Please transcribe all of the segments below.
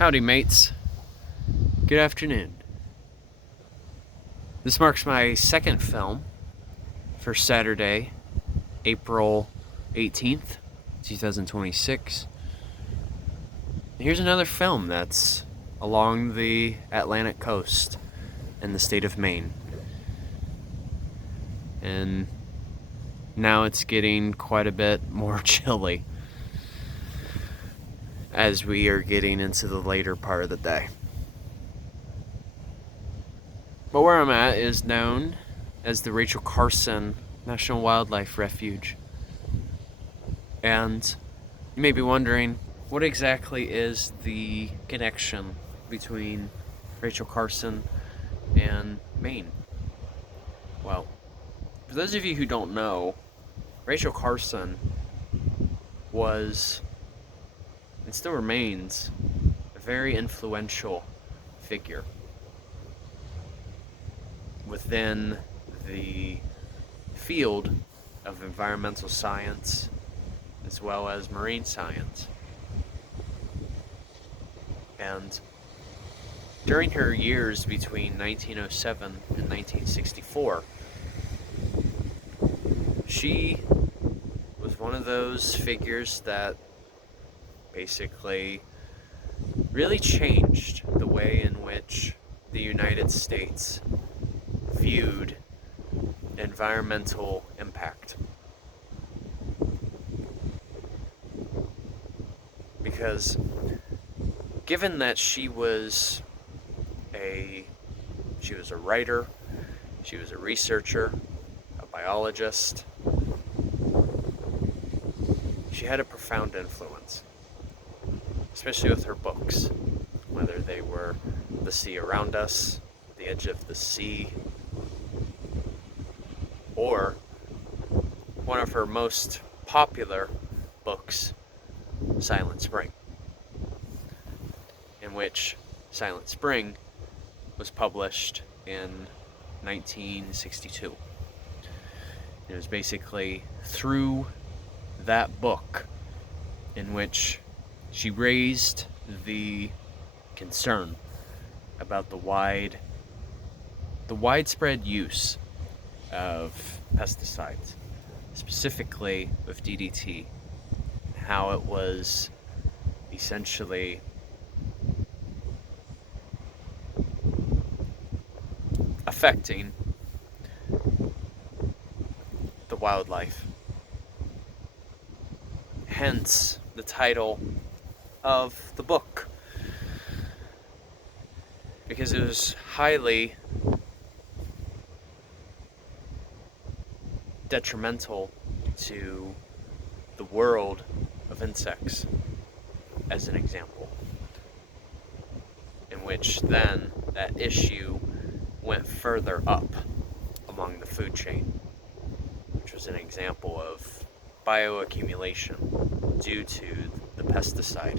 Howdy, mates. Good afternoon. This marks my second film for Saturday, April 18th, 2026. Here's another film that's along the Atlantic coast in the state of Maine. And now it's getting quite a bit more chilly as we are getting into the later part of the day. But where I'm at is known as the Rachel Carson National Wildlife Refuge. And you may be wondering, what exactly is the connection between Rachel Carson and Maine? Well, for those of you who don't know, Rachel Carson was, and still remains, a very influential figure within the field of environmental science as well as marine science. And during her years between 1907 and 1964, she was one of those figures that basically really changed the way in which the United States viewed environmental impact. Because given that she was a writer, she was a researcher, a biologist, she had a profound influence, especially with her books, whether they were The Sea Around Us, The Edge of the Sea, or one of her most popular books, Silent Spring, in which Silent Spring was published in 1962. It was basically through that book in which she raised the concern about the widespread use of pesticides, specifically with DDT, how it was essentially affecting the wildlife. Hence the title of the book, because it was highly detrimental to the world of insects, as an example, in which then that issue went further up along the food chain, which was an example of bioaccumulation due to the pesticide.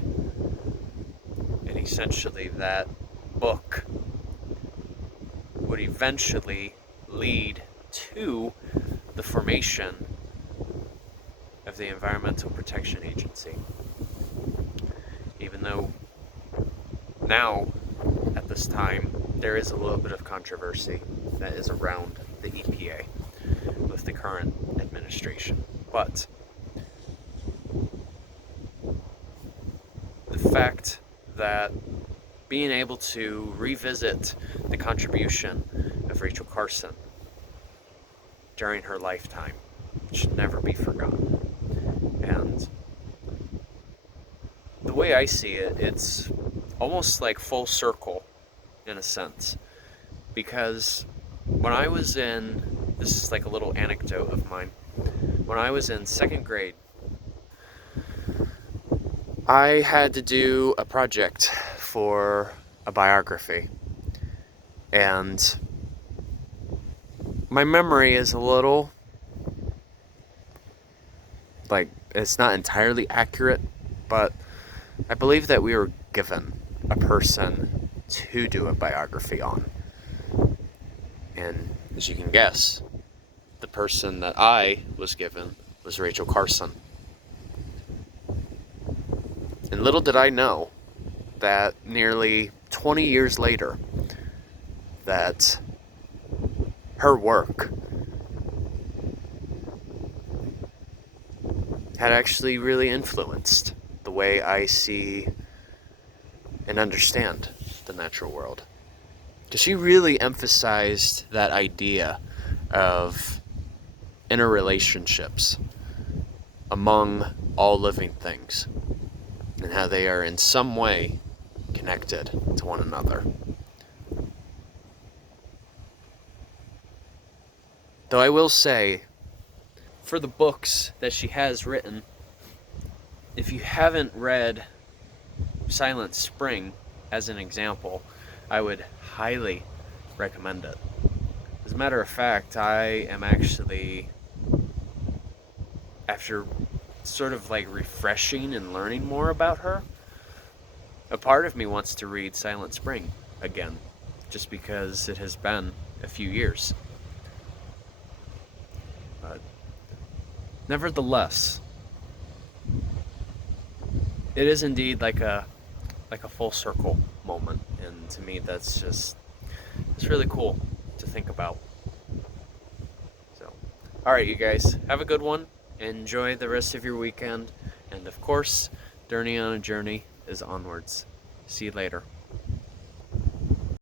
And essentially that book would eventually lead to the formation of the Environmental Protection Agency. Even though now, at this time, there is a little bit of controversy that is around the EPA with the current administration. But the fact that being able to revisit the contribution of Rachel Carson during her lifetime should never be forgotten. And the way I see it, it's almost like full circle in a sense, because when I was in, this is like a little anecdote of mine, when I was in second grade, I had to do a project for a biography, and my memory is a little, like, it's not entirely accurate, but I believe that we were given a person to do a biography on. And as you can guess, the person that I was given was Rachel Carson. And little did I know that nearly 20 years later, that her work had actually really influenced the way I see and understand the natural world. Because she really emphasized that idea of interrelationships among all living things and how they are in some way connected to one another. Though I will say, for the books that she has written, if you haven't read Silent Spring, as an example, I would highly recommend it. As a matter of fact, I am actually, after sort of like refreshing and learning more about her, a part of me wants to read Silent Spring again, just because it has been a few years. But nevertheless, it is indeed like a full circle moment, and to me it's really cool to think about. So, alright you guys, have a good one, enjoy the rest of your weekend, and of course, Journey on a Journey is onwards. See you later.